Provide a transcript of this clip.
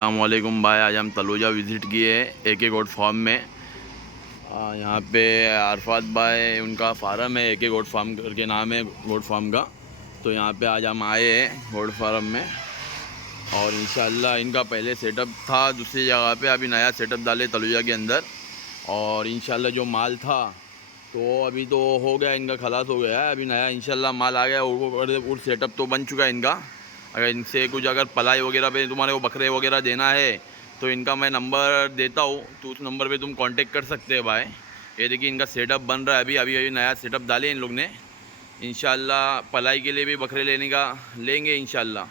अस्सलामुअलैकुम भाई, आज हम तलुजा विज़िट किए AK गोट फार्म में। यहाँ पे अरफात भाई उनका फार्म है, AK गोट फार्म करके नाम है गोट फार्म का। तो यहाँ पे आज हम आए हैं गोट फार्म में और इंशाल्लाह इनका पहले सेटअप था दूसरी जगह पे, अभी नया सेटअप डाले तलुजा के अंदर। और इंशाल्लाह जो माल था तो अभी तो हो गया, इनका खलास हो गया है, अभी नया इंशाल्लाह माल आ गया और सेटअप तो बन चुका है इनका। अगर इनसे कुछ अगर पलाई वगैरह पे तुम्हारे को बकरे वगैरह देना है तो इनका मैं नंबर देता हूँ, तो उस नंबर पे तुम कांटेक्ट कर सकते हैं भाई। ये देखिए इनका सेटअप बन रहा है, अभी अभी अभी नया सेटअप डाले इन लोग ने। इंशाल्लाह पलाई के लिए भी बकरे लेने का लेंगे इंशाल्लाह।